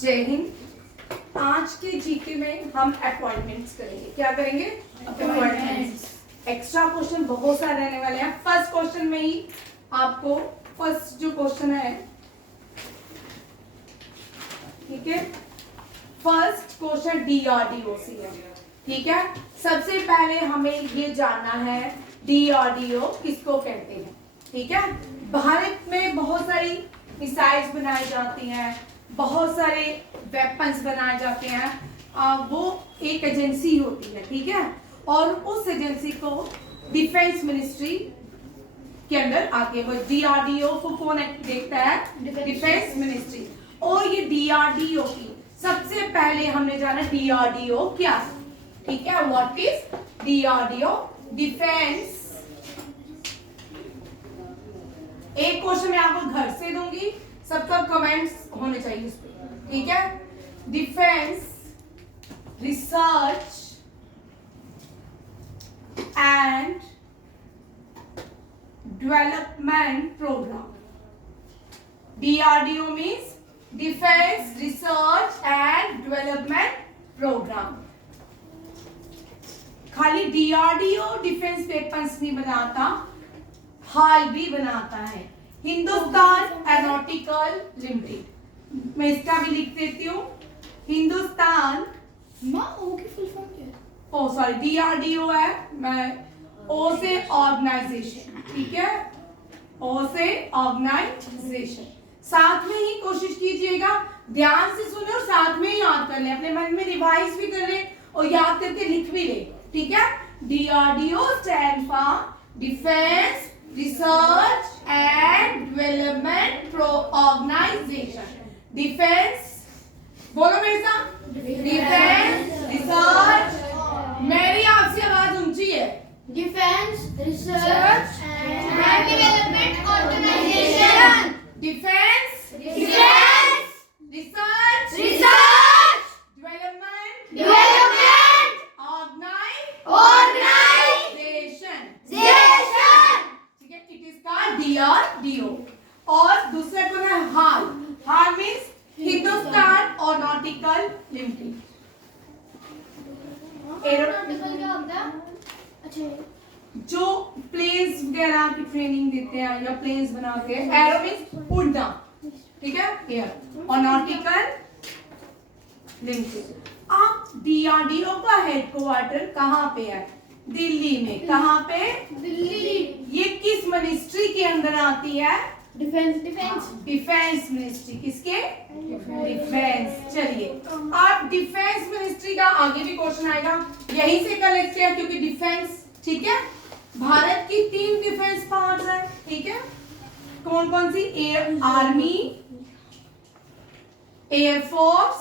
जय हिंद। आज के जीके में हम अपॉइंटमेंट्स करेंगे। क्या करेंगे? अपॉइंटमेंट्स। एक्स्ट्रा क्वेश्चन बहुत सारे रहने वाले हैं। फर्स्ट क्वेश्चन में ही आपको फर्स्ट जो क्वेश्चन है, ठीक है, फर्स्ट क्वेश्चन डीआरडीओ से है। ठीक है, सबसे पहले हमें ये जानना है डीआरडीओ किसको कहते हैं। ठीक है, भारत में बहुत सारी मिसाइल्स बनाई जाती हैं, बहुत सारे वेपन्स बनाए जाते हैं। वो एक एजेंसी होती है, ठीक है, और उस एजेंसी को डिफेंस मिनिस्ट्री के अंदर आके वो डीआरडीओ को कौन देखता है? Defence ministry. और ये डीआरडीओ की सबसे पहले हमने जाना डीआरडीओ क्या है। ठीक है, व्हाट इज डीआरडीओ? डिफेंस। एक क्वेश्चन मैं आपको घर से दूंगी, सबका कमेंट्स होने चाहिए उस पर। ठीक है, defence research and development programme. DRDO means defence research and development programme. खाली डीआरडीओ डिफेंस वेपन्स नहीं बनाता, हाल भी बनाता है हिंदुस्तान एरोनॉटिकल लिमिटेड। मैं इसका भी लिख देती हूँ, हिंदुस्तान ओ की फुल फॉर्म क्या है? ओ सॉरी, डीआरडीओ है, मैं ओ से ऑर्गेनाइजेशन। ठीक है, ओ से ऑर्गेनाइजेशन। साथ में ही कोशिश कीजिएगा, ध्यान से सुने और साथ में ही याद कर ले, अपने मन में रिवाइज भी कर ले और याद करके लिख भी ले। ठीक है, DRDO stand for defence research and development organisation. Defence बोलो मेरे साथ, डिफेंस रिसर्च। मेरी आपसे आवाज ऊंची है। Defence research and development organisation. Defence defence research development organisation. Organisation. ठीक है, इट इज कॉल्ड डीआरडीओ। और दूसरे को है HAL. HAL means Hindustan aeronautical limited. Aeronautical क्या होता है? अच्छा, जो प्लेन्स वगैरह की ट्रेनिंग देते हैं या प्लेन्स बना के, एरो मीन्स उड़ना, ठीक है, एयर, और नॉटिकल लिमिटेड। अब डीआरडीओ का हेडक्वार्टर कहाँ पे है? दिल्ली में। कहाँ पे? दिल्ली। ये किस मिनिस्ट्री के अंदर आती है? Defence defence ministry. किसके? डिफेंस। चलिए, अब डिफेंस मिनिस्ट्री का आगे भी क्वेश्चन आएगा, यहीं से कलेक्ट किया, क्योंकि डिफेंस, ठीक है, भारत की 3 डिफेंस पार्ट्स है। ठीक है, कौन कौन सी? Air, army, air force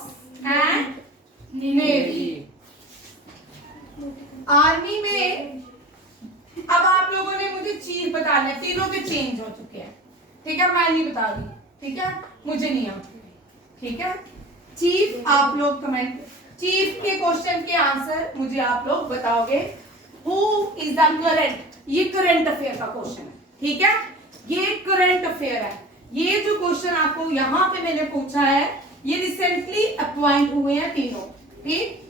and navy. Army में अब आप लोगों ने मुझे चीफ बताना है, तीनों के चेंज हो चुके हैं। ठीक है, मैं नहीं बता रही, ठीक है, मुझे नहीं आती। ठीक है, चीफ आप लोग कमेंट, चीफ के क्वेश्चन के आंसर मुझे आप लोग बताओगे। हु इज द करंट, ये करंट अफेयर का क्वेश्चन है। ठीक है, ये करंट अफेयर है। ये जो क्वेश्चन आपको यहाँ पे मैंने पूछा है, ये रिसेंटली अपॉइंट हुए हैं तीनों। ठीक,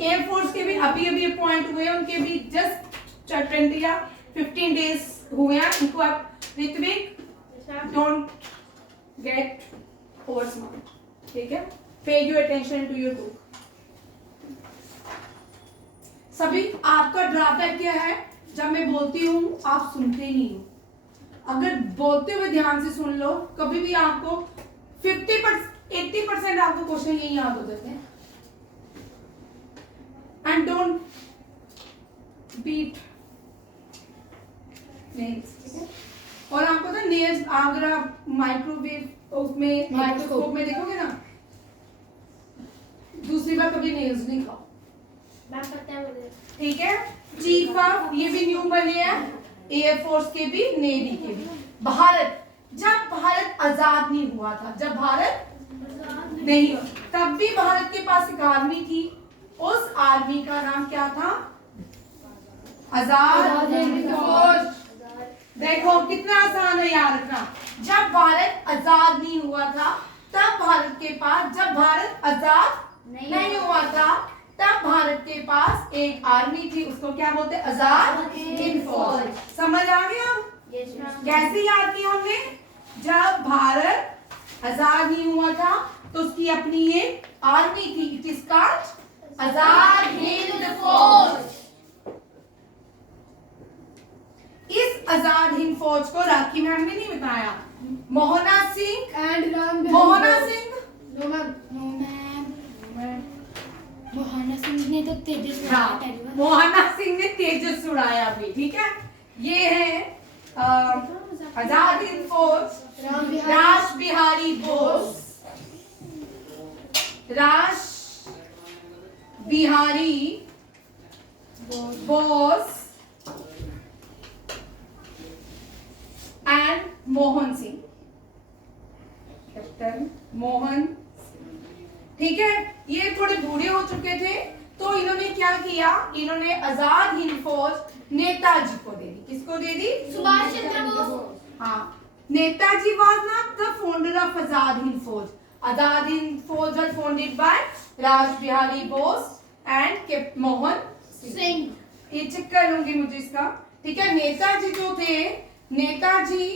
एयरफोर्स के भी अभी अभी अपॉइंट हुए हैं, उनके भी जस्ट 20 या 15 डेज हुए हैं। उनको आप Ritvik don't get over smart, ठीक है, pay your attention to your book. सभी आपका ड्रॉबैक क्या है? जब मैं बोलती हूँ आप सुनते नहीं हो। अगर बोलते हुए ध्यान से सुन लो, कभी भी आपको 80% आपको क्वेश्चन यही याद हो जाते हैं। एंड डोंट बीट नेल्स, ठीक है। और आपको तो नेल्स, अगर आप माइक्रोवेव उसमें माइक्रोस्कोप में देखोगे ना, दूसरी बार कभी नेल्स नहीं खाओ। ठीक है, चीफ ऑफ, ये भी न्यू बने हैं, एयरफोर्स के भी, नेवी के भी। भारत, जब भारत आजाद नहीं हुआ था, जब भारत नहीं हुआ, तब भी भारत के पास एक आर्मी थी। उस आर्मी का नाम क्या था? आजाद हिंद फौज। देखो कितना आसान है याद रखना। जब भारत आजाद नहीं हुआ था, तब भारत के पास, जब भारत आजाद नहीं हुआ था, तब भारत के पास एक आर्मी थी, उसको क्या बोलते हैं? आजाद हिंद फौज। समझ आ गया? कैसे याद किया हमने? जब भारत आजाद नहीं हुआ था तो उसकी अपनी एक आर्मी थी, इट इज कॉल्ड आजाद हिंद फौज। इस आजाद हिंद फौज को राखी मैम ने नहीं बताया। Mohana Singh and Ram Mohana Singh no ma'am Mohana Singh ने तो तेजस हाँ, मोहना सिंह ने तेजस उड़ाया भी, ठीक है। ये है आजाद हिंद फौज, रास बिहारी बोस, रास बिहारी बोस एंड मोहन सिंह, कैप्टन मोहन, ठीक है। ये थोड़े बूढ़े हो चुके थे तो इन्होंने क्या किया, इन्होंने आजाद हिंद फौज नेताजी को दे दी। किसको दे दी? सुभाष चंद्र बोस। हाँ, Netaji was not the founder of आजाद हिंद फौज। आजाद हिंद फौज was founded by Raj Bihari Bose and Mohan Singh. ये चेक कर लूंगी मुझे इसका, ठीक है। नेताजी जो थे, नेताजी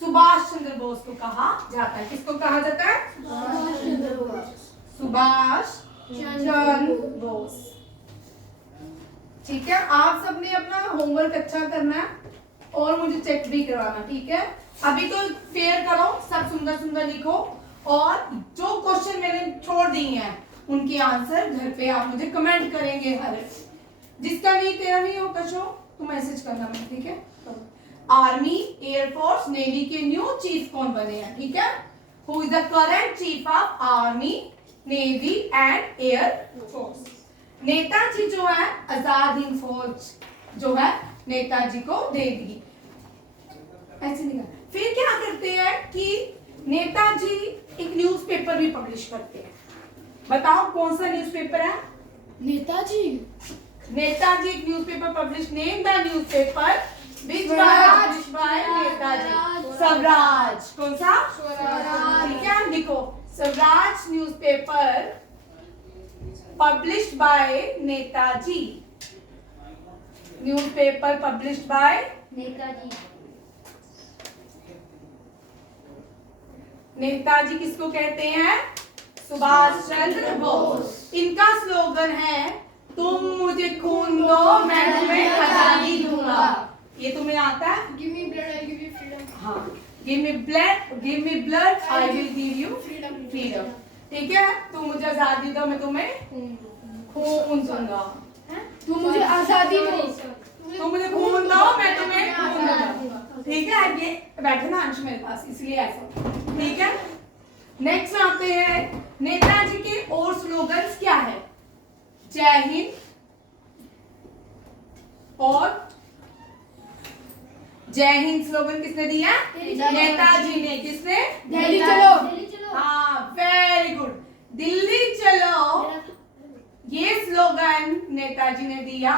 सुभाष चंद्र बोस को कहा जाता है। किसको कहा जाता है? सुभाष चंद्र बोस। ठीक है, आप सबने अपना होमवर्क अच्छा करना है और मुझे चेक भी करवाना, ठीक है। अभी तो फेयर करो, सब सुंदर सुंदर लिखो और जो क्वेश्चन मैंने छोड़ दिए हैं उनके आंसर घर पे आप मुझे कमेंट करेंगे। हर जिसका नहीं, तेरा नहीं होता शो तो मैसेज करना मुझे, ठीक है। आर्मी, एयरफोर्स, नेवी के न्यू चीफ कौन बने हैं, ठीक है। Who is the current chief of army, navy and air force? Netaji जो है आजाद हिंद फौज जो है नेताजी को दे दी, ऐसे नहीं। फिर क्या करते हैं कि नेताजी एक न्यूज़पेपर भी पब्लिश करते हैं। बताओ कौन सा न्यूज़पेपर है? नेताजी एक newspaper publish, name the newspaper which was published by Netaji. Swaraj. कौन सा? स्वराज। ठीक है, लिखो Swaraj newspaper published by Netaji. Newspaper published by Netaji किसको कहते हैं? सुभाष चंद्र बोस। इनका स्लोगन है तुम मुझे खून दो मैं तुम्हें आजादी दूंगा। ये तुम्हें आता है? Give me blood I give you freedom. हाँ, give me blood I will give you freedom. ठीक है, तुम मुझे आजादी दो मैं तुम्हें खून दूंगा। तुम मुझे आजादी दो, तुम मुझे खून दो मैं तुम्हें खून दूंगा। ठीक है, ये बैठे ना अंश मेरे पास इसलिए ऐसा। ठीक है, नेक्स्ट आते हैं नेताजी के और स्लोगन्स क्या है? जय हिंद और जय हिंद स्लोगन किसने दिया? नेताजी ने। किसने? दिल्ली चलो। हाँ, वेरी गुड। दिल्ली चलो ये स्लोगन नेताजी ने दिया।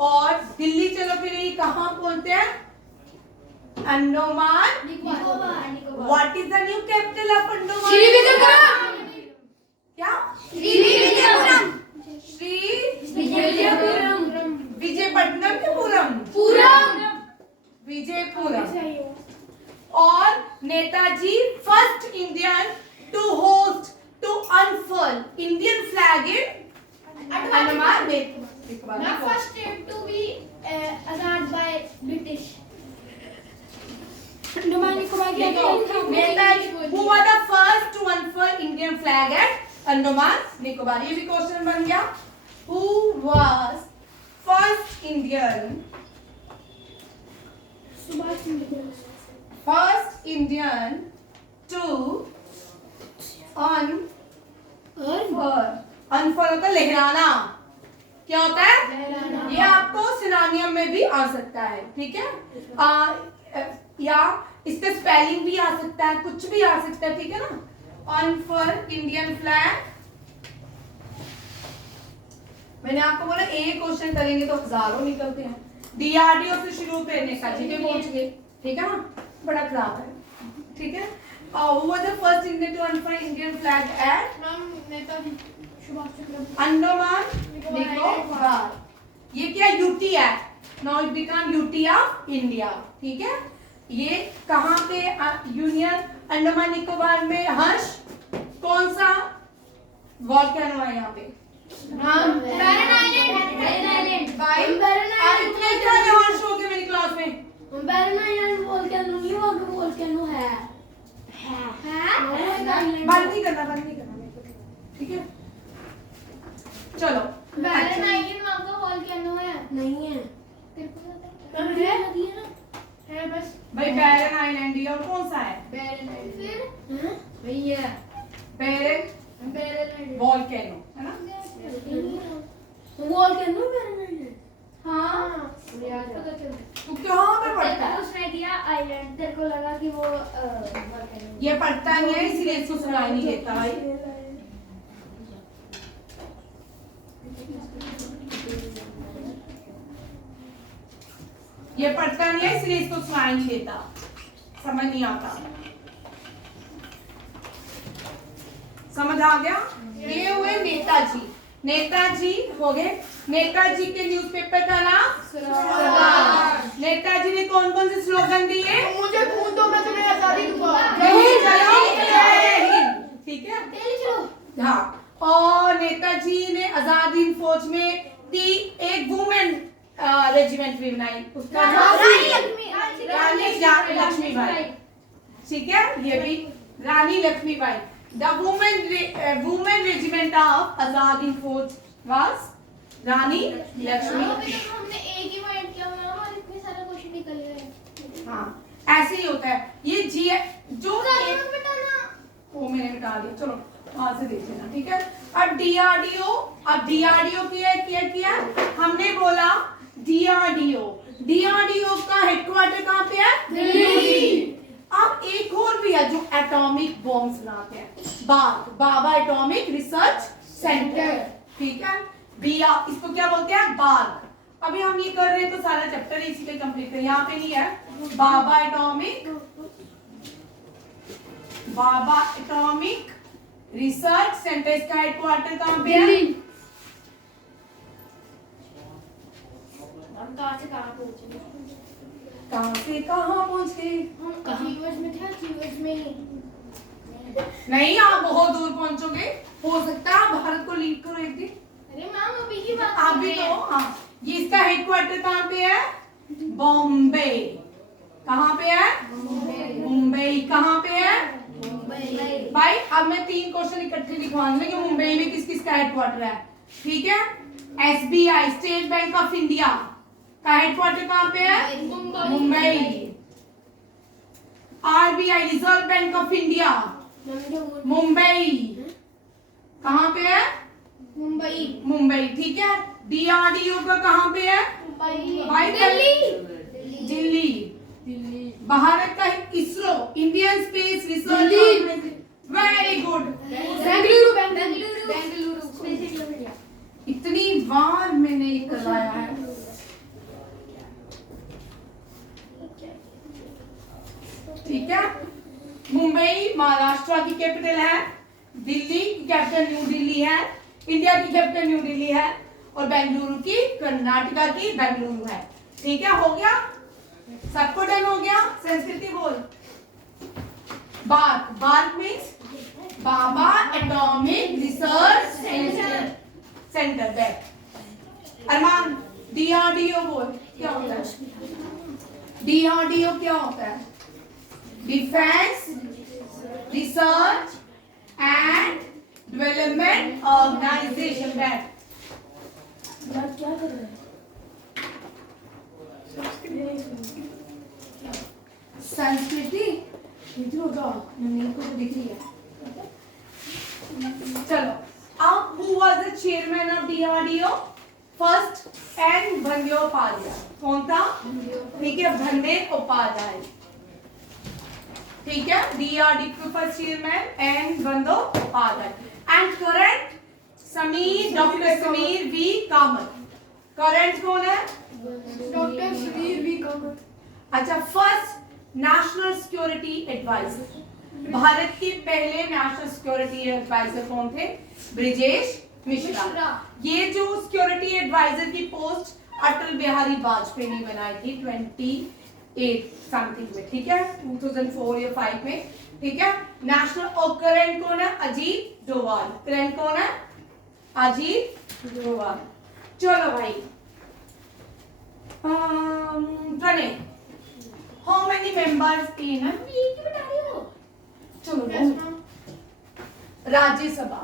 और दिल्ली चलो के लिए कहाँ बोलते हैं? Andaman Nicobar. What is the new capital of Andaman? Srivijayapuram. क्या? श्रीविजयपुरम। विजयपुरम। विजयपट्टनम के विजयपुरम। और Netaji first Indian to host to unfurl Indian flag in Andaman Nicobar. The first state to be azad by British. Andaman Nicobar के Netaji who was the first to unfurl Indian flag at Andaman Nicobar? ये भी question बन गया। Who was first Indian? Subhash Chandra Bose. First Indian to unfurl होता है लहराना। क्या होता है? लहराना। ये आपको सिनोनियम में भी आ सकता है, ठीक है। या इसका स्पेलिंग भी आ सकता है, कुछ भी आ सकता है, ठीक है ना। Unfurl Indian flag. मैंने आपको बोला एक क्वेश्चन करेंगे तो हजारों निकलते हैं। डीआरडीओ से शुरू पे नेताजी पे पहुंच गए, ठीक है ना। बड़ा खराब है, ठीक है। Who was the first Indian to unfurl Indian flag at ma'am Netaji Subhash Chandra Andaman Nicobar? ये क्या यूटी है? Now it become UT of India. ठीक है? ये कहाँ पे यूनियन अंडमान निकोबार में हर्ष कौन सा वॉल्केनो है यहाँ पे? बैरन आइलैंड भाई इतने क्या हर्ष हो गए मेरी क्लास में? बैरन आइलैंड वोल्केनो है बंद नहीं करना मेरे को. ठीक है? चलो. बैरन आइलैंड वहां का वोल्केनो है नहीं है तेरे को पता है बस भाई बैरन आइलैंड ही और कौन सा है? बैरन आइलैंड फिर भैया बैरन वॉल्केनो है ना? वोल्केनो बैरन आइलैंड हाँ यार पता चलता तू कहाँ पे पढ़ता है? उसने दिया आइलैंड तेरे को लगा कि वो वोल्केनो ये पढ़ता नहीं है इसलिए इसको सुनाई नहीं देता भाई. ये पढ़ता नहीं है इसलिए इसको सुनाई नहीं देता. समझ नहीं आता. समझ आ गया? ये हुए नेताजी. नेताजी हो गए. नेताजी के न्यूज़पेपर का नाम स्वराज. नेताजी ने कौन कौन से स्लोगन दिए? मुझे खून दो मैं तुम्हें आजादी दूंगा जय हिंद. ठीक है? चलो हाँ. और नेताजी ने आजाद हिंद फौज में एक वुमेन रेजिमेंट भी बनाई. उसका रानी लक्ष्मीबाई. ठीक है? ये भी Rani Lakshmibai. The women regiment of Azad Hind Fauj was रानी लक्ष्मी. हमने एक ही पॉइंट किया हुआ और इतने सारे क्वेश्चन निकल गए. हाँ ऐसे ही होता है. ये जी जो बताना वो मैंने मिटा दिया. चलो वहां से देख लेना. ठीक है? अब डीआरडीओ किया हमने बोला डीआरडीओ का हेडक्वार्टर कहाँ पे है? दिल्ली. अब एक और भी है जो एटॉमिक बॉम्ब्स बनाते हैं. बाबा एटॉमिक रिसर्च सेंटर. ठीक है? इसको क्या बोलते हैं? बार्क. अभी हम ये कर रहे हैं तो सारा चैप्टर इसी पे कंप्लीट करें. यहाँ पे नहीं है. बाबा एटॉमिक रिसर्च सेंटर. इसका हेडक्वार्टर कहाँ पे है? हम कहाँ से कहाँ पहुँचे? कहाँ से कहाँ पहुँचे? हम जीवज में थे जीवज में नहीं आप बहुत दूर पहुंचोगे. हो सकता है भारत को लीड करो एक दिन. अरे मैम अभी की बात आप भी तो. हाँ ये इसका हेडक्वार्टर कहाँ पे है? बॉम्बे. कहाँ पे है? मुंबई. कहाँ पे है? भाई अब मैं 3 क्वेश्चन इकट्ठे लिखवाऊंगी कि मुंबई में किस किस का हेडक्वार्टर है. ठीक है? SBI state bank of India का हेडक्वार्टर कहाँ पे है? Mumbai. RBI reserve bank of India Mumbai. कहाँ पे है? मुंबई. ठीक है? डीआरडीओ का कहाँ पे है? भाई दिल्ली. भारत का ISRO Indian space research organisation. Very good. Bengaluru इतनी बार मैंने ये करवाया है. ठीक है? मुंबई महाराष्ट्र की कैपिटल है. दिल्ली की कैपिटल न्यू दिल्ली है. इंडिया की कैपिटल न्यू दिल्ली है. और बेंगलुरु की कर्नाटका की बेंगलुरु है. ठीक है? हो गया सबको. डन हो गया. संस्कृति बोल. BARC means Bhabha atomic research centre. That. Armaan DRDO बोल. क्या होता है? डीआरडीओ क्या होता है? Defence research and development organisation. That. क्या कर रहे हैं? संस्कृति इधर होगा. मेरे को तो दिख रही है. चलो अब who was the chairman of DRDO? First N Bandopadhyay. कौन था? ठीक है? बंदोपाध्याय. ठीक है? DRDO first chairman N Bandopadhyay. And current doctor Sameer V Kamat. Current कौन है? Doctor Sameer V Kamat. अच्छा. First national security adviser. Bharat के पहले नेशनल सिक्योरिटी एडवाइजर कौन थे? ब्रिजेश मिश्रा। ये जो सिक्योरिटी एडवाइजर की पोस्ट अटल बिहारी वाजपेयी ने बनाई थी 28 समथिंग में, ठीक है, 2004 या 5 में, ठीक है। नेशनल और करंट कौन है? अजीत डोभाल। करंट कौन है? अजीत डोभाल। चलो भाई, Pranay, how many members in, चलो राज्यसभा?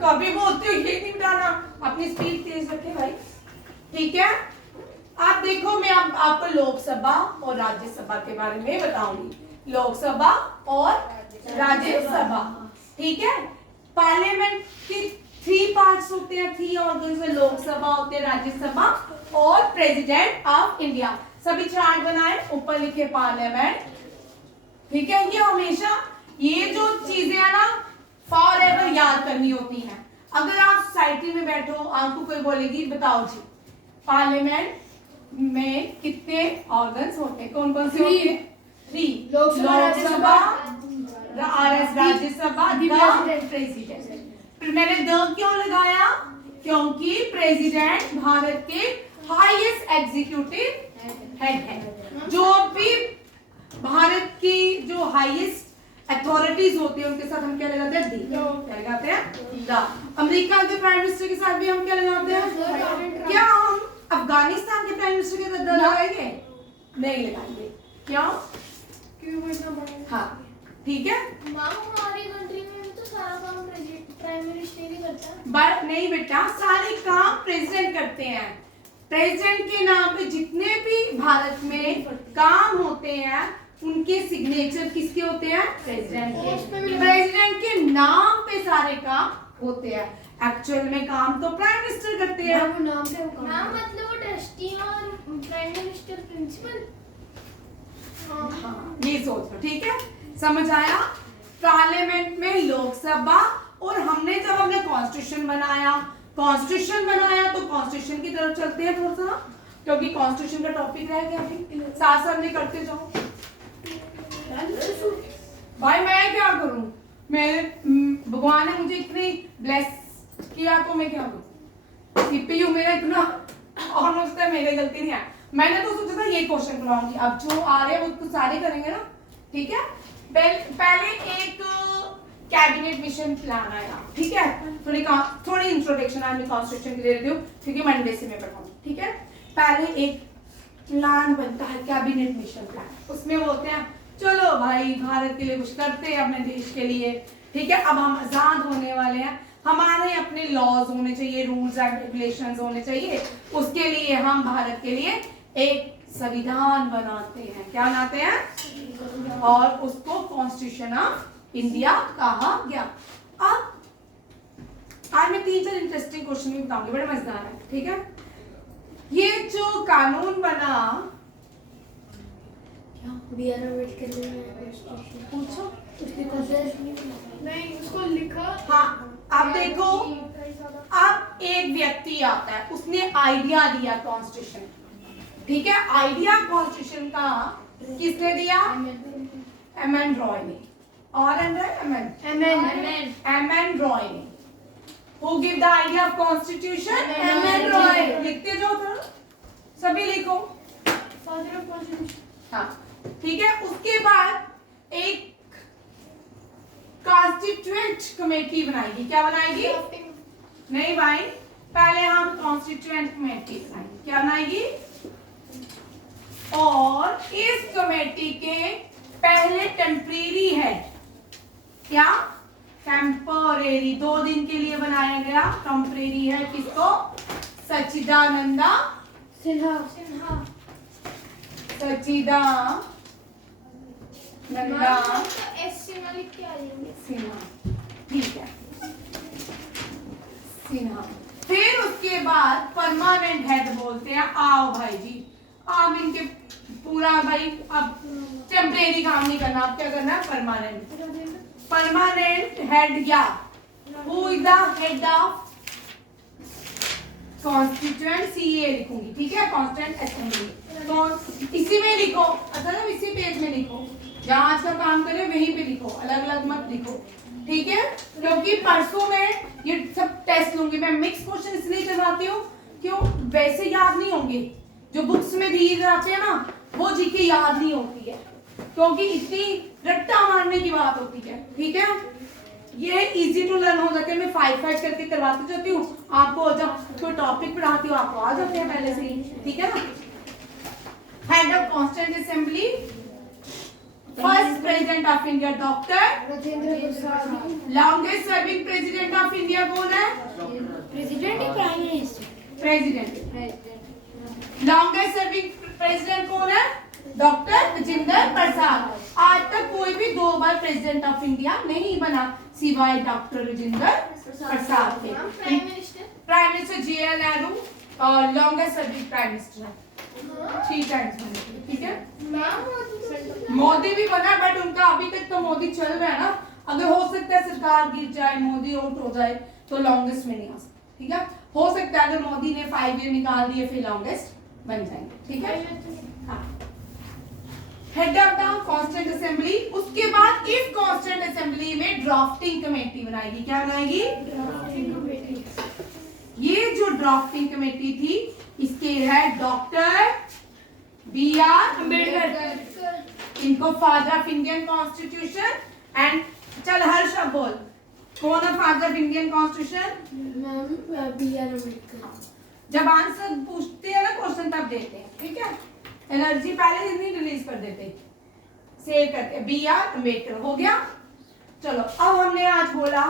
कभी बोलते हो ये नहीं बताना, अपनी स्पीड तेज रखे भाई, ठीक है। आप देखो, मैं आपको लोकसभा और राज्यसभा के बारे में बताऊंगी। लोकसभा और राज्यसभा, ठीक है। पार्लियामेंट के 3 पार्ट्स होते हैं, 3 ऑर्गन्स में, लोकसभा होते हैं, राज्यसभा और प्रेसिडेंट ऑफ इंडिया। सभी चार्ट बनाए, ऊपर लिखे पार्लियामेंट, ठीक है। ये हमेशा ये जो चीजें है ना फॉर एवर याद करनी होती हैं। अगर आप सोसाइटी में बैठो, आपको कोई बोलेगी बताओ जी पार्लियामेंट में कितने ऑर्गन्स होते हैं, कौन कौन से होते हैं? 3, लोकसभा, राज्यसभा, प्रेसिडेंट। मैंने द क्यों लगाया? क्योंकि प्रेसिडेंट भारत के हाईएस्ट एग्जीक्यूटिव हेड है। जो भी भारत की जो हाईएस्ट अथॉरिटीज होती है उनके साथ हम क्या लगाते हैं? दी। क्या लगाते हैं? द। अमेरिका के प्राइम मिनिस्टर के साथ भी हम क्या लगाते हैं? क्या हम अफगानिस्तान के प्राइम मिनिस्टर के साथ द लगाएंगे? नहीं लगाएंगे। क्यों? हाँ, ठीक है। हमारी कंट्री में तो सारा काम प्राइम मिनिस्टर ही करता है। बट नहीं बेटा, सारे काम प्रेसिडेंट करते हैं। प्रेसिडेंट के नाम पे जितने भी भारत में काम होते हैं उनके सिग्नेचर किसके होते हैं? प्रेसिडेंट के। प्रेसिडेंट के नाम पे सारे काम होते हैं। एक्चुअल में काम तो प्राइम मिनिस्टर करते हैं। नाम मतलब वो ट्रस्टी और प्राइम मिनिस्टर प्रिंसिपल। हाँ, ये सोच लो, ठीक है, समझ आया। पार्लियामेंट में लोकसभा, और हमने जब हमने कॉन्स्टिट्यूशन बनाया तो कॉन्स्टिट्यूशन की तरफ चलते हैं थोड़ा सा, क्योंकि कॉन्स्टिट्यूशन का टॉपिक रह गया अभी, साथ साथ नहीं करते जाओ भाई। मैं क्या करूं? मेरे भगवान ने मुझे इतनी ब्लेस किया तो मैं क्या करूं? सीपीयू मेरा इतना ऑलमोस्ट है, मेरी गलती नहीं है। मैंने तो सोचा था ये क्वेश्चन करवाऊंगी, अब जो आ रहे हैं वो तो सारे करेंगे ना, ठीक है। पहले एक कैबिनेट मिशन प्लान आया, ठीक है। थोड़ी इंट्रोडक्शन आज मैं कॉन्स्टिट्यूशन के लिए देती हूँ क्योंकि मंडे से मैं पढ़ाऊंगी, ठीक है। पहले एक प्लान बनता है, कैबिनेट मिशन प्लान। उसमें बोलते हैं चलो भाई भारत के लिए कुछ करते हैं, अपने देश के लिए, ठीक है। अब हम आजाद होने वाले हैं, हमारे अपने लॉज होने चाहिए, रूल्स एंड रेगुलेशंस होने चाहिए। उसके लिए हम भारत के लिए एक संविधान बनाते हैं। क्या बनाते हैं? और उसको कॉन्स्टिट्यूशन ऑफ इंडिया कहा गया। अब आज मैं 3-4 इंटरेस्टिंग क्वेश्चन भी बताऊंगी, बड़े मजेदार है, ठीक है। ये जो कानून बना, पूछो नहीं, उसको लिखा। हाँ, अब देखो, अब एक व्यक्ति आता है, उसने आइडिया दिया कॉन्स्टिट्यूशन, ठीक है। आइडिया कॉन्स्टिट्यूशन का किसने दिया? एम.एन. रॉय ने। और एम.एन. रॉय ने। Who give the idea of constitution? M.N. Roy. लिखते जाओ थोड़ा, सभी लिखो। Father of constitution. हाँ, ठीक है। उसके बाद एक कॉन्स्टिट्यूएंट कमेटी बनाएगी। क्या बनाएगी? नहीं भाई, पहले हम कॉन्स्टिट्यूएंट कमेटी बनाएंगे। क्या बनाएगी? और इस कमेटी के पहले टेम्परेरी हेड, क्या? टेम्परेरी, 2 दिन के लिए बनाया गया टेम्परेरी हेड। किसको? सच्चिदानंदा सिन्हा। सच्चिदानंदा सिन्हा, ठीक है, सिन्हा। फिर उसके बाद परमानेंट हेड बोलते हैं, आओ भाई जी, आप इनके पूरा भाई अब टेम्परेरी काम नहीं करना, अब क्या करना है? Permanent head. या who is the head of constituent CA लिखूंगी, ठीक है, कॉन्स्टिट्यूएंट असेंबली। तो इसी में लिखो, मतलब इसी पेज में लिखो, जहाँ आज का काम करे वहीं पे लिखो, अलग अलग मत लिखो, ठीक है। क्योंकि परसों में ये सब टेस्ट लूंगी मैं, मिक्स क्वेश्चन इसलिए करवाती हूँ क्यों, वैसे याद नहीं होंगे, जो बुक्स में दिए जाते हैं ना वो जीके याद नहीं होती है, क्योंकि इतनी रट्टा मारने की बात होती है, ठीक है। ये इजी टू लर्न हो जाते हैं, मैं 5 करके करवाती जाती हूँ आपको, जब कोई टॉपिक पढ़ाती हूँ आपको आ जाते हैं पहले से ही, ठीक है ना। Head of constituent assembly, first president of India doctor Rajendra Prasad. Longest serving president of India कौन है? प्रेसिडेंट या prime minister? President. Longest serving president कौन है? डॉक्टर राजेंद्र प्रसाद। आज तक कोई भी 2 बार प्रेसिडेंट ऑफ इंडिया नहीं बना सिवाय डॉक्टर राजेंद्र प्रसाद के। प्राइम मिनिस्टर JL नेहरू और longest serving prime minister 3 times बने, ठीक है। मोदी भी बना, बट उनका अभी तक तो मोदी चल रहा है ना, अगर हो सकता है सरकार गिर जाए, मोदी आउट हो जाए तो लॉन्गेस्ट में नहीं आ सकता, ठीक है। हो सकता है अगर मोदी ने 5 ईयर निकाल दिए फिर लॉन्गेस्ट बन जाएंगे, ठीक है। हाँ, head of the constituent assembly. उसके बाद इस कॉन्स्टिट्यूएंट असेंबली में ड्राफ्टिंग कमेटी बनाएगी। क्या बनाएगी? Drafting committee. ये जो ड्राफ्टिंग कमेटी थी इसके हेड डॉक्टर BR अम्बेडकर, इनको father of Indian constitution. And चल हर्ष अब बोल, कौन है father of Indian constitution? BR Ambedkar. जब आंसर पूछते हैं ना क्वेश्चन तब देते हैं, ठीक है। एनर्जी पहले ही नहीं रिलीज कर देते, सेव करते हैं। BR अम्बेडकर हो गया। चलो अब हमने आज बोला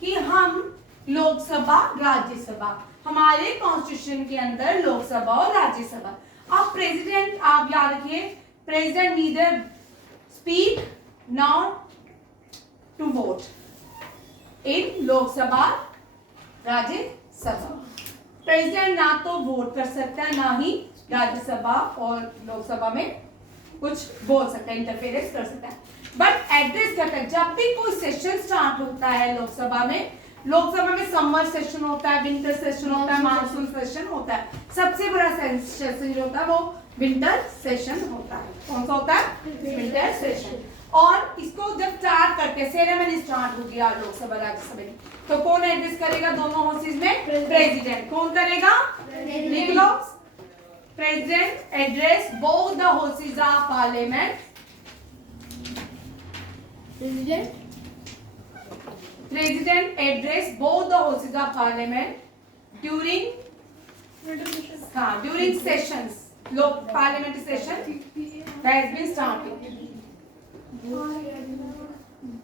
कि हम लोकसभा राज्यसभा, हमारे कॉन्स्टिट्यूशन के अंदर लोकसभा और राज्यसभा। अब प्रेसिडेंट आप याद रखिए, president neither speak not to vote in Lok Sabha Rajya Sabha. President ना तो वोट कर सकता है, ना ही राज्यसभा और लोकसभा में कुछ बोल सकता है, इंटरफेरेंस कर सकता है, बट एड्रेस करता है। जब भी कोई सेशन स्टार्ट होता है लोकसभा में समर सेशन होता है, विंटर सेशन होता है, मानसून सेशन होता है। सबसे बड़ा सेशन जो होता है वो विंटर सेशन होता है। कौन सा होता है? Winter session. और इसको जब स्टार्ट करते, सेरेमनी स्टार्ट हो गया लोकसभा राज्यसभा की, तो कौन एड्रेस करेगा दोनों हाउसेज में? प्रेसिडेंट। कौन करेगा? लिख लो, president address both the houses of parliament. President address both the houses of parliament during sessions, parliamentary session has been started.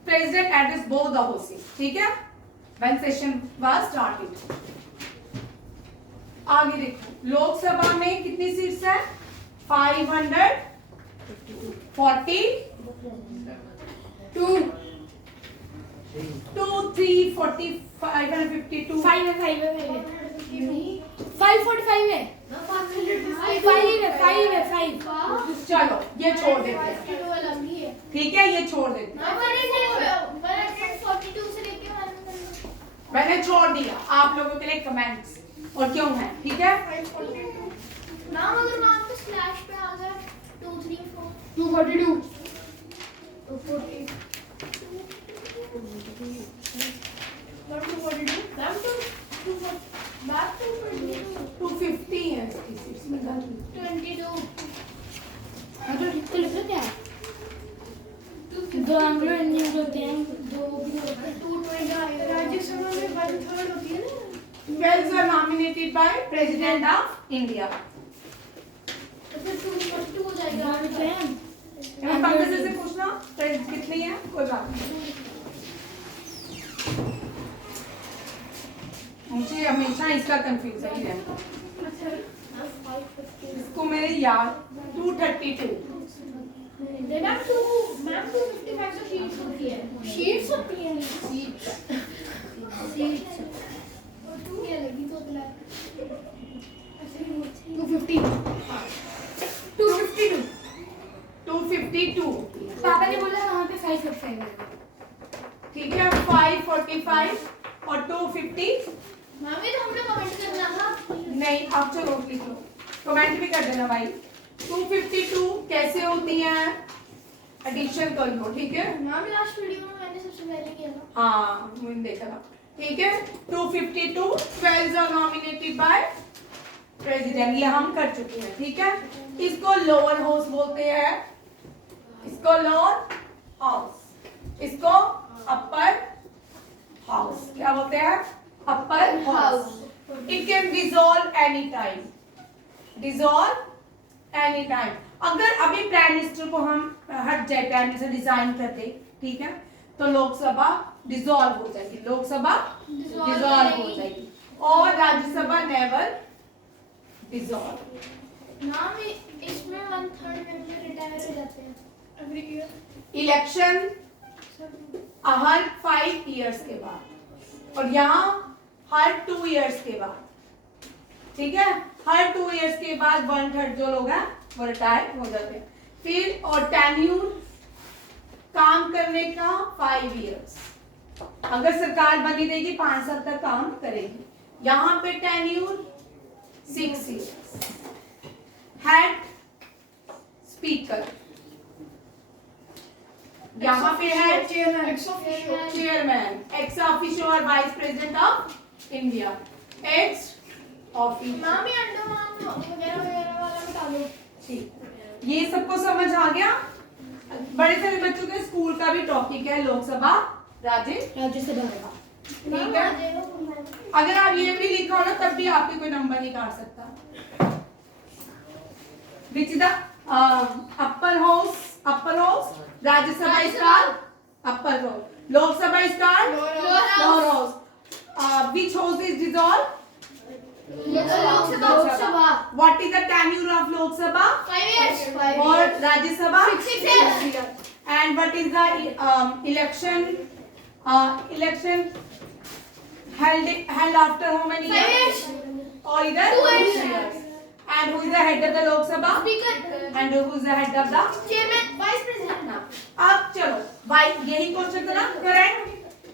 President address both the houses, ठीक है, when session was started. आगे देखो, लोकसभा में कितनी सीट्स है? 542, 2, 3, 40, 552, 545 है। 545 है। 5 है 5। चलो ये छोड़ देते हैं, ठीक है, ये छोड़ देते हैं, मैंने छोड़ दिया आप लोगों के लिए कमेंट्स और क्यों है, ठीक है। नाम अगर नाम पे स्लैश पे आ गया 2, 3, 4 242, 250 है इसकी सीट्स में। 22 दो एंग्लो इंडियन होते हैं, दो भी होते हैं। 220 राज्यसभा में 1/3 होती है ना। Wells are nominated by President of India. तो फिर 242 हो जाएगा। पंकज से पूछना कितनी है, कोई बात नहीं, मुझे हमेशा इसका कंफ्यूजन ही रहता है। इसको मेरे याद 232। मैम 255 तो शीट्स होती है। शीट्स होती है। शीट्स। और 2 क्या लगी तो अगला 252। पापा ने बोला वहाँ पे 545 है। ठीक है, 545 और 252 मामी तो हमने कमेंट करना था। नहीं अब चलो लिख लो, कमेंट भी कर देना भाई। 252 कैसे होती है, एडिशन कर लो, ठीक है। मामी लास्ट वीडियो में मैंने सबसे पहले किया था। हाँ मैंने देखा था, ठीक है। 252 12 आर नॉमिनेटेड बाय प्रेसिडेंट, ये हम कर चुके हैं, ठीक है। इसको लोअर हाउस बोलते हैं, इसको लोअर हाउस, इसको अपर हाउस, क्या बोलते हैं, upper house. It can dissolve any time, dissolve any time. अगर अभी प्राइम मिनिस्टर को हम हट जाए, प्राइम मिनिस्टर डिजाइन कर दे, ठीक है, तो लोकसभा डिसॉल्व हो जाएगी, लोकसभा डिसॉल्व हो जाएगी, और राज्यसभा नेवर डिसॉल्व। मामी इसमें 1/3 मेंबर रिटायर हो जाते हैं एवरी ईयर। इलेक्शन हर 5 इयर्स के बाद, और यहाँ हर 2 इयर्स के बाद, ठीक है। हर 2 इयर्स के बाद 1/3 जो लोग हैं वो रिटायर हो जाते हैं। फिर और टेन्यूर काम करने का 5 इयर्स, अगर सरकार बनी रहेगी 5 साल तक काम करेगी। यहाँ पे टेन्यूर 6 इयर्स। हेड स्पीकर, यहाँ पे है चेयरमैन, एक्स ऑफिशियो और vice president of India, ex officio. मामी अंडमान वगैरह वगैरह वाला बता दो। ठीक, ये सबको समझ आ गया। बड़े सारे बच्चों के स्कूल का भी टॉपिक है लोकसभा राज्यसभा, ठीक है। अगर आप ये भी लिखा हो ना तब भी आपके कोई नंबर नहीं काट सकता। Which is the upper house, Rajya Sabha is called upper house, Lok Sabha is called lower house. Which house is dissolve, Lok Sabha. What is the tenure of Lok Sabha, 5 years। और Rajya Sabha 6 years। and what is the election held after how many 5 years। or either 2 2 years। years. And who is the head of the Lok Sabha, Speaker। and who is the head of the chairman, vice president. अब चलो भाई यही question था ना, current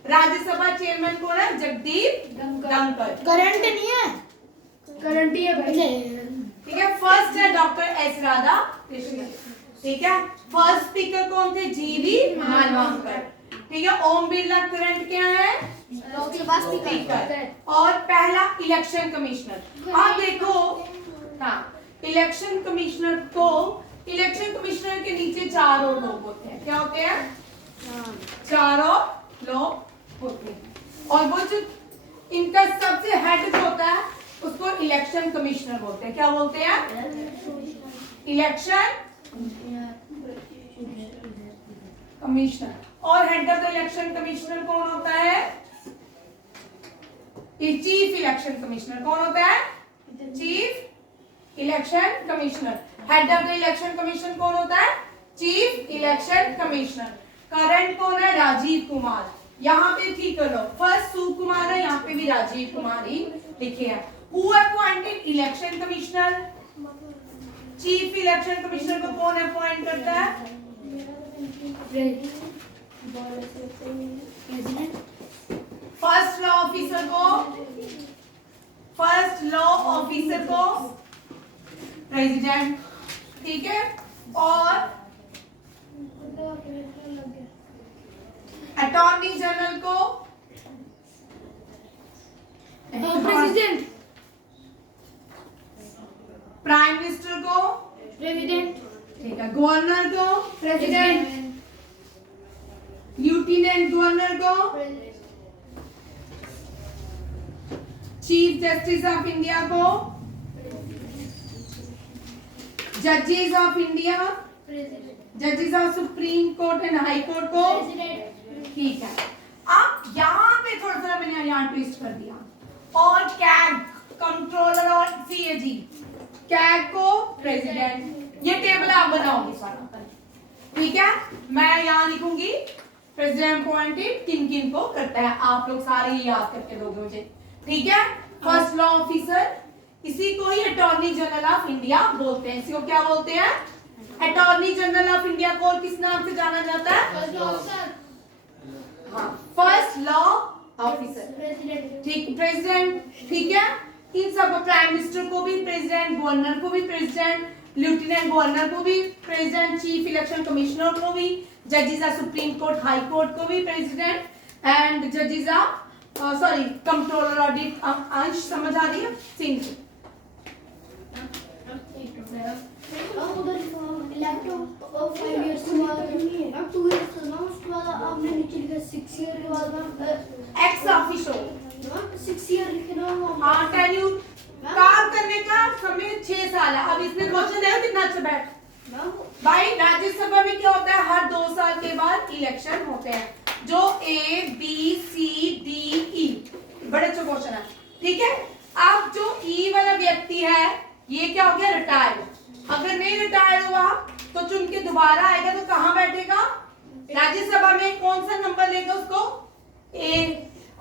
Rajya Sabha chairman कौन है, Jagdeep Dhankhar. Current नहीं है, करंट ही है भाई। ठीक है। फर्स्ट है डॉक्टर एस राधा कृष्णन, ठीक है। फर्स्ट स्पीकर कौन थे, जीवी मालवांकर, ठीक है। ओम बिरला करंट क्या है, लोकसभा स्पीकर, और पहला इलेक्शन कमिश्नर। आप देखो, हाँ, इलेक्शन कमिश्नर को, इलेक्शन कमिश्नर के नीचे 4 और लोग होते हैं, क्या होते हैं, 4 और लोग होते हैं, और वो जो इनका सबसे हेड जो होता है उसको इलेक्शन कमिश्नर बोलते हैं, क्या बोलते हैं, इलेक्शन कमिश्नर। और head of the election commissioner कौन होता है, चीफ इलेक्शन कमिश्नर कौन होता है, chief election commissioner. Head of the election commissioner कौन होता है, चीफ इलेक्शन कमिश्नर। करंट कौन है, राजीव कुमार। यहाँ पे ठीक कर लो, फर्स्ट सुकुमार है, यहाँ पे भी राजीव कुमार ही लिखे हैं। Who appointed election commissioner, chief election commissioner को कौन अपॉइंट करता है, फर्स्ट लॉ ऑफिसर को, फर्स्ट लॉ ऑफिसर को प्रेसिडेंट, ठीक है। और अटॉर्नी जनरल को प्रेसिडेंट, प्राइम मिनिस्टर को प्रेसिडेंट, ठीक है, गवर्नर को प्रेसिडेंट, लेफ्टिनेंट गवर्नर को, चीफ जस्टिस ऑफ इंडिया को, जजेस ऑफ इंडिया, जजेस of supreme court and high court को, ठीक है। अब यहाँ पे थोड़ा सा मैंने यहाँ ट्विस्ट कर दिया, और कैग कंट्रोलर और सीएजी, कैग को प्रेसिडेंट, ये टेबल आप बनाओगे सारा, ठीक है। मैं यहाँ लिखूंगी प्रेसिडेंट अपॉइंटेड किन किन को करता है, आप लोग सारे ये याद करके दोगे मुझे, ठीक है। फर्स्ट लॉ ऑफिसर, इसी को ही अटॉर्नी जनरल ऑफ इंडिया बोलते हैं, इसी को क्या बोलते हैं, अटॉर्नी जनरल ऑफ इंडिया को और किस नाम से जाना जाता है, हाँ, फर्स्ट लॉ ऑफिसर, ठीक ठीक, प्रेसिडेंट, ठीक है। इन सब प्राइम मिनिस्टर को भी प्रेसिडेंट, गवर्नर को भी प्रेसिडेंट, लेफ्टिनेंट गवर्नर को भी प्रेसिडेंट, चीफ इलेक्शन कमिश्नर को भी, जजेस of supreme court, high court को भी प्रेसिडेंट, एंड जजेस ऑफ सॉरी कंट्रोलर ऑडिट अंश, समझ आ रही है सिंह। उधर लैपटॉप 5 इयर्स के बाद अब 2 इयर्स ना, उसके बाद आपने नीचे लिखा 6 ईयर के बाद ना एक्स ऑफिसो 6 ईयर लिखना। हाँ, टेन्यूर काम करने का समय 6 साल है। अब इसमें क्वेश्चन है कितना अच्छा बैठ भाई, राज्यसभा में क्या होता है, हर 2 साल के बाद इलेक्शन होते हैं, जो A B C D E, बड़े अच्छे क्वेश्चन है, ठीक है। अब जो E वाला व्यक्ति है ये क्या हो गया, रिटायर्ड। अगर नहीं रिटायर हुआ तो चुन के दोबारा आएगा तो कहाँ बैठेगा, राज्यसभा में। कौन सा नंबर लेगा उसको, A,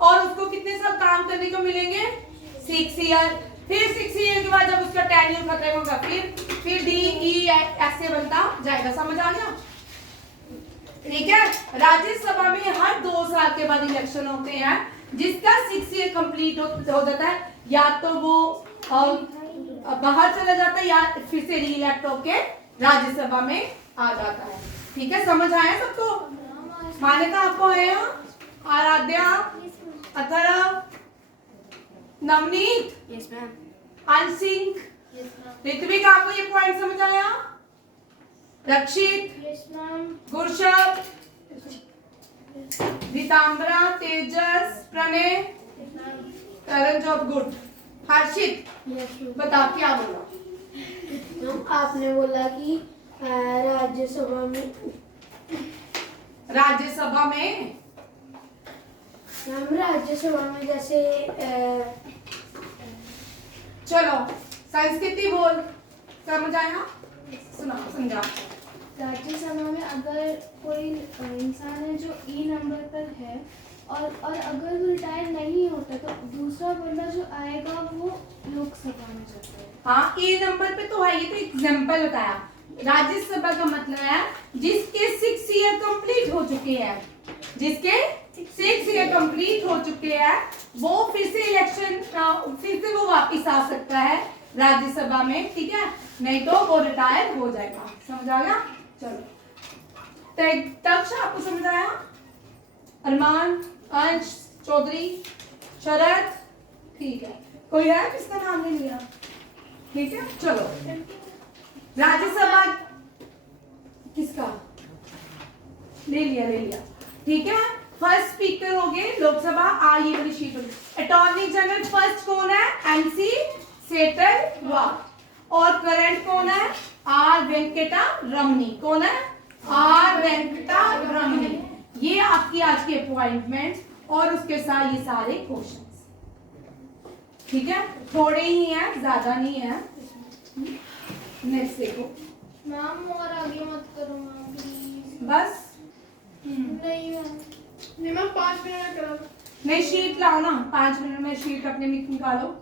और उसको कितने साल काम करने को मिलेंगे, 6 ईयर। फिर 6 ईयर के बाद जब उसका टेन्योर खत्म होगा फिर D E ऐसे बनता जाएगा, समझ आ गया, ठीक है। राज्यसभा में हर 2 साल के बाद इलेक्शन होते हैं, जिसका 6 ईयर कंप्लीट हो जाता है, या तो वो बाहर चला जाता है या फिर से रीइलेक्ट होके राज्यसभा में आ जाता है, ठीक है। समझ आया सबको, मान्यता आपको है, आराध्या, अथर्व, नवनीत, यस मैम, अंशिक, ऋत्विक, आपको ये पॉइंट समझ आया, रक्षित, यस मैम, गुरशब, रितांबरा, तेजस, प्रणय, करण जॉब, गुड। हर्षित बता क्या बोला, आपने बोला कि राज्यसभा में मैम, राज्यसभा में जैसे चलो संस्कृति बोल, समझ आया, सुना समझा। राज्यसभा में अगर कोई इंसान है जो ई नंबर पर है और अगर वो रिटायर नहीं होता तो दूसरा बंदा जो आएगा वो लोकसभा में जाता है। हाँ, ए नंबर पे तो है, ये तो एग्जाम्पल बताया। राज्यसभा का मतलब है जिसके 6 ईयर कंप्लीट हो चुके हैं, जिसके 6 ईयर कंप्लीट हो चुके हैं, वो फिर से इलेक्शन, फिर से वो वापिस आ सकता है राज्यसभा में, ठीक है। नहीं तो वो रिटायर हो जाएगा, समझ आ गया। चलो तक्ष, आपको समझ आया, अरमान, अंश, चौधरी, शरद, ठीक है। कोई है किसका नाम नहीं लिया, ठीक है। चलो राज्यसभा किसका ले लिया, ठीक है। फर्स्ट स्पीकर हो गए लोकसभा, ये वाली शीट होगी। अटॉर्नी जनरल फर्स्ट कौन है, एनसी सेठरवाल, और करंट कौन है, आर वेंकटा रमनी। कौन है, आर वेंकटा रमनी। ये आपकी आज के अपॉइंटमेंट और उसके साथ ये सारे क्वेश्चंस, ठीक है। थोड़े ही हैं, ज्यादा नहीं है। नेक्स्ट देखो मैम, और आगे मत करो मैम प्लीज। बस नहीं मैम 5 मिनट करो। नहीं, शीट लाओ ना, 5 मिनट में शीट अपने निकालो,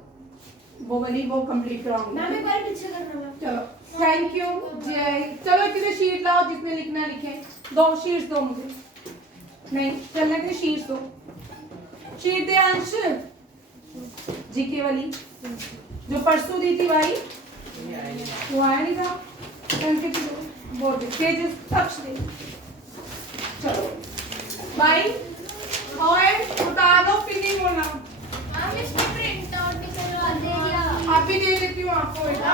वो वाली वो कंप्लीट कराऊंगी। मैम एक बार पीछे करना मैम। चलो थैंक यू जय। चलो इतने शीट लाओ, जिसमें लिखना लिखे। 2 शीट्स दो मुझे, नहीं चलने के शीट्स दो। शीट दे अंश, जीके वाली जो परसों दी थी भाई, वो आया नहीं था, बोल दे पेजेस तक्ष दे। चलो भाई और उतार दो, फिर नहीं बोलना। मैम इसमें प्रिंट आउट निकलवा दे। आप भी दे देती हूँ आपको बेटा।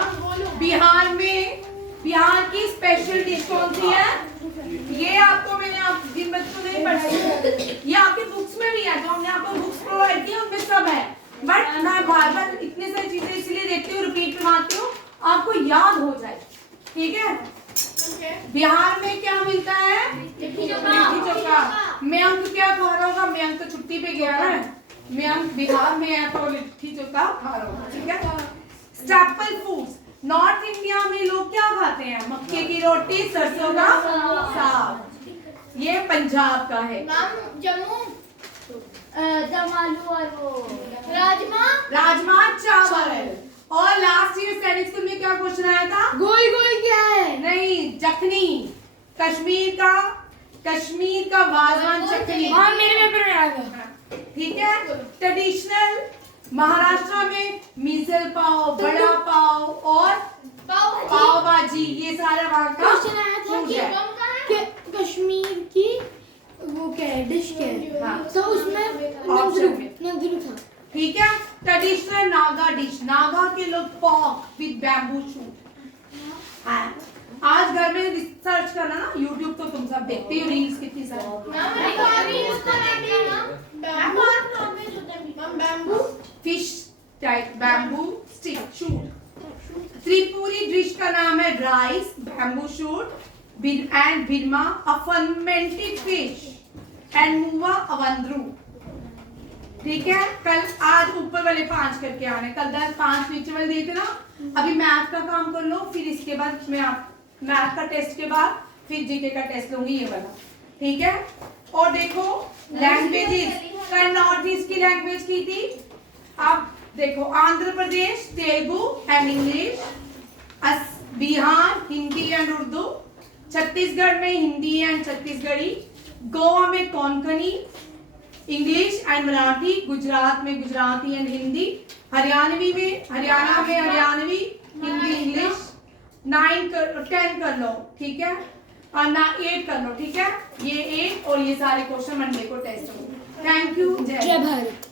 बिहार में, बिहार की स्पेशल डिश कौन सी है, ये आपको मैंने आप जिन बच्चों ने पढ़ाई, ये आपके बुक्स में भी है, जो हमने आपको बुक्स प्रोवाइड की उनमें सब है। बट मैं बार बार इतनी सारी चीजें इसलिए देखती हूँ, रिपीट करवाती हूँ, आपको याद हो जाए, ठीक है। बिहार में क्या मिलता है, लिट्टी चोखा। मयंक क्या खा रहा होगा, मयंक तो छुट्टी पे गया ना, मयंक बिहार में है तो लिट्टी चोखा खा रहा होगा, ठीक है। स्टेपल फूड्स, नॉर्थ इंडिया में लोग क्या खाते हैं, मक्के की रोटी, सरसों का साग, ये पंजाब का है। मैम जम्मू दम आलू और वो राजमा चावल। और लास्ट ईयर सैनिक स्कूल में क्या क्वेश्चन आया था, गोल गोल क्या है, नहीं जखनी, कश्मीर का वाजवान चखनी। हाँ मेरे पेपर में आया था, ठीक है। ट्रेडिशनल महाराष्ट्र में मिसल पाव, बड़ा पाव और पाव भाजी, ये सारा वहाँ का क्वेश्चन आया था food है। कि कश्मीर की वो क्या है, डिश क्या है, हाँ। तो उसमें Option में। नंदुरु था। ठीक है। ट्रेडिशनल नागा डिश, नागा के लोग पॉक विद बैम्बू शूट। हाँ। आज घर में रिसर्च करना ना, यूट्यूब तो तुम सब देखते हो रील्स कितनी bamboo fish type bamboo stick shoot. Tripuri dish का नाम है rice bamboo shoot and Birma a fermented fish and मुवा अवंद्रू। ठीक है। कल आज ऊपर वाले 5 करके आने, कल 10 5 नीचे वाले दिए थे ना। अभी मैथ का काम कर लो, फिर इसके बाद मैं आप मैथ का टेस्ट के बाद फिर जीके का टेस्ट लूंगी, ये वाला। ठीक है। और देखो लैंग्वेजेस, कल नॉर्थ ईस्ट की लैंग्वेज की थी। अब देखो Andhra Pradesh Telugu and English, Bihar Hindi and Urdu, Chhattisgarh में हिंदी एंड छत्तीसगढ़ी, गोवा में कोंकणी इंग्लिश एंड मराठी, गुजरात में गुजराती एंड हिंदी, हरियाणा में हरियाणवी हिंदी इंग्लिश। 10 कर लो, ठीक है, और ना 8 कर लो, ठीक है। ये 8 और ये सारे क्वेश्चन मंडे को टेस्ट होंगे। Thank you. जय भारत।